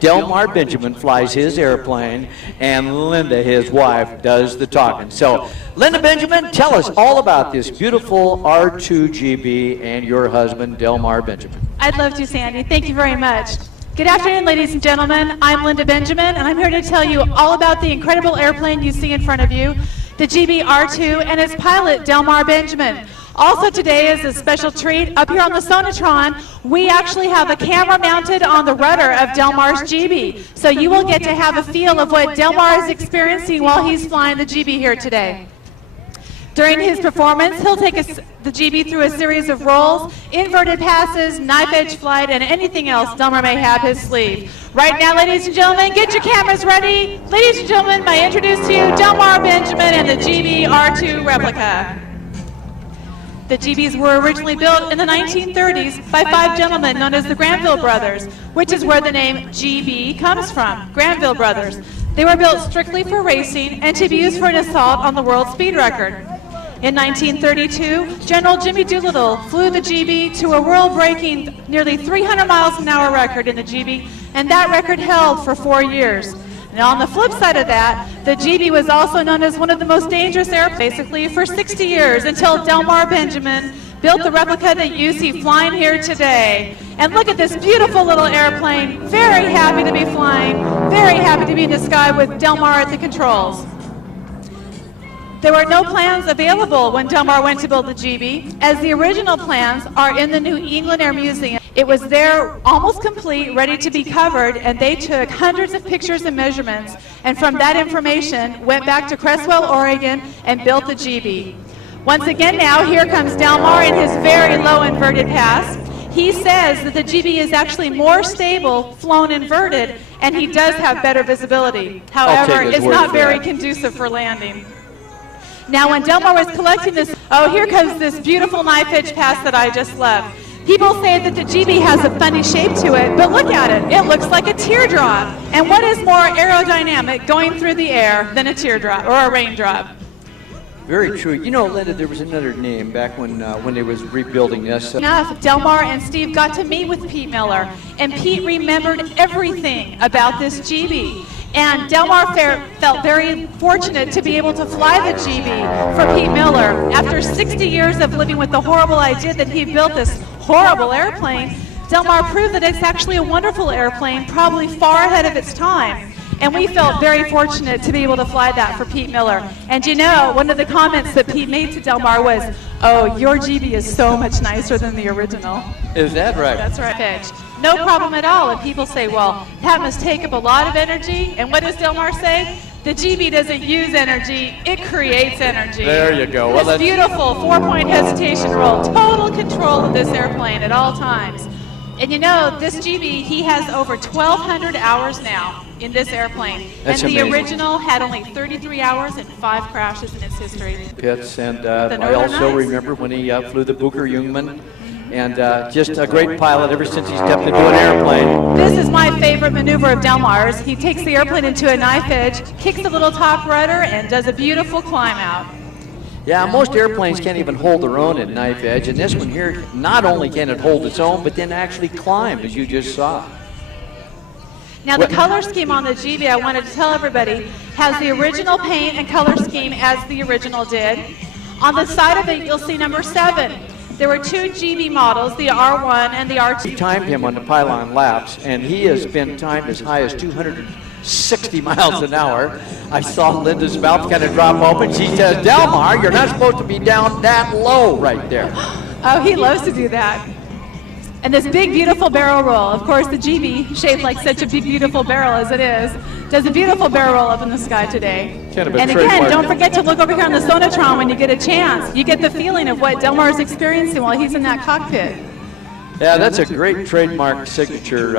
Delmar Benjamin flies his airplane, and Linda, his wife, does the talking. So, Linda Benjamin, tell us all about this beautiful R2 GB and your husband, Delmar Benjamin. I'd love to, Sandy. Thank you very much. Good afternoon, ladies and gentlemen. I'm Linda Benjamin, and I'm here to tell you all about the incredible airplane you see in front of you, the Gee Bee R2, and its pilot, Delmar Benjamin. Also today is a special treat. Up here on the Sonatron, we actually have a camera mounted on the rudder of Delmar's Gee Bee. So you will get to have a feel of what Delmar is experiencing while he's flying the Gee Bee here today. During his performance, he'll take the Gee Bee through a series of rolls, inverted passes, knife edge flight, and anything else Delmar may have his sleeve. Right now, ladies and gentlemen, get your cameras ready. Ladies and gentlemen, may I introduce to you Delmar Benjamin and the Gee Bee R2 Replica. The Gee Bees were originally built in the 1930s by 5 gentlemen known as the Granville Brothers, which is where the name Gee Bee comes from, Granville Brothers. They were built strictly for racing and to be used for an assault on the world speed record. In 1932, General Jimmy Doolittle flew the Gee Bee to a world-breaking nearly 300 miles an hour record in the Gee Bee, and that record held for 4 years. Now, on the flip side of that, the Gee Bee was also known as one of the most dangerous airplanes, basically, for 60 years until Delmar Benjamin built the replica that you see flying here today. And look at this beautiful little airplane. Very happy to be flying, very happy to be in the sky with Delmar at the controls. There were no plans available when Delmar went to build the Gee Bee, as the original plans are in the New England Air Museum. It was there almost complete, ready to be covered, and they took hundreds of pictures and measurements, and from that information went back to Crestwell, Oregon, and built the Gee Bee. Once again now, here comes Delmar in his very low inverted pass. He says that the Gee Bee is actually more stable flown inverted, and he does have better visibility. However, it's not very conducive for landing. Now, when Delmar was collecting this, oh, here comes this beautiful knife edge pass that I just left. People say that the Gee Bee has a funny shape to it, but look at it. It looks like a teardrop. And what is more aerodynamic going through the air than a teardrop or a raindrop? Very true. You know, Linda, there was another name back when they was rebuilding this. Enough. Delmar and Steve got to meet with Pete Miller, and Pete remembered everything about this Gee Bee. And Delmar felt very fortunate to be able to fly the Gee Bee for Pete Miller. After 60 years of living with the horrible idea that he built this horrible airplane, Delmar proved that it's actually a wonderful airplane, probably far ahead of its time. And we felt very fortunate to be able to fly that for Pete Miller. And you know, one of the comments that Pete made to Delmar was, "Oh, your Gee Bee is so much nicer than the original." Is that right? That's right, Pitch. No problem at all. And people say, well, that must take up a lot of energy. And what does Delmar say? The Gee Bee doesn't use energy, it creates energy. There you go. This beautiful 4-point hesitation roll, total control of this airplane at all times. And you know, this Gee Bee, he has over 1,200 hours now in this airplane. That's and the amazing. original had only 33 hours and 5 crashes in its history. Pits, and I also remember when he flew the Booker Jungmann, and just a great pilot ever since he stepped into an airplane. This is my favorite maneuver of Delmar's. He takes the airplane into a knife edge, kicks the little top rudder, and does a beautiful climb out. Yeah, most airplanes can't even hold their own at knife edge, and this one here, not only can it hold its own, but then actually climb, as you just saw. Now, the color scheme on the Gee Bee, I wanted to tell everybody, has the original paint and color scheme as the original did. On the side of it, you'll see number 7. There were 2 Gee Bee models, the R1 and the R2. We timed him on the pylon laps, and he has been timed as high as 260 miles an hour. I saw Linda's mouth kind of drop open. She says, "Delmar, you're not supposed to be down that low right there." Oh, he loves to do that. And this big, beautiful barrel roll. Of course, the Gee Bee, shaped like such a big, beautiful barrel as it is, does a beautiful barrel roll up in the sky today. And again, don't forget to look over here on the Sonatron when you get a chance. You get the feeling of what Delmar is experiencing while he's in that cockpit. Yeah, that's a great trademark signature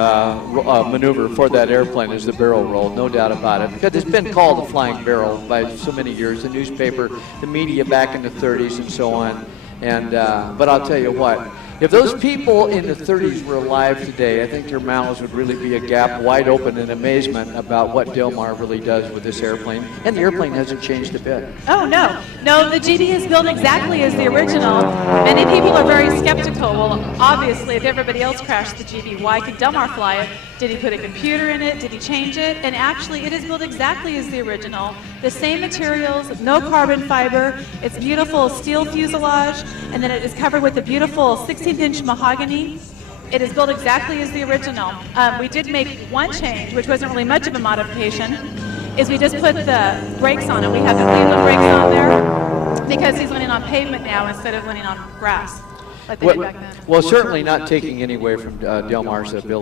maneuver for that airplane, is the barrel roll, no doubt about it. Because it's been called the flying barrel by so many years, the newspaper, the media back in the 30s and so on. And but I'll tell you what, If those people in the 30s were alive today, I think their mouths would really be a gap wide open in amazement about what Delmar really does with this airplane. And the airplane hasn't changed a bit. Oh, no. No, the Gee Bee is built exactly as the original. Many people are very skeptical. Well, obviously, if everybody else crashed the Gee Bee, why could Delmar fly it? Did he put a computer in it? Did he change it? And actually, it is built exactly as the original. The same materials, no carbon fiber. It's beautiful steel fuselage, and then it is covered with a beautiful 16-inch mahogany. It is built exactly as the original. We did make one change, which wasn't really much of a modification, is we just put the brakes on it. We have the Cleveland brakes on there because he's landing on pavement now instead of landing on grass like they did back then. Well, certainly not taking any away from Delmar's ability.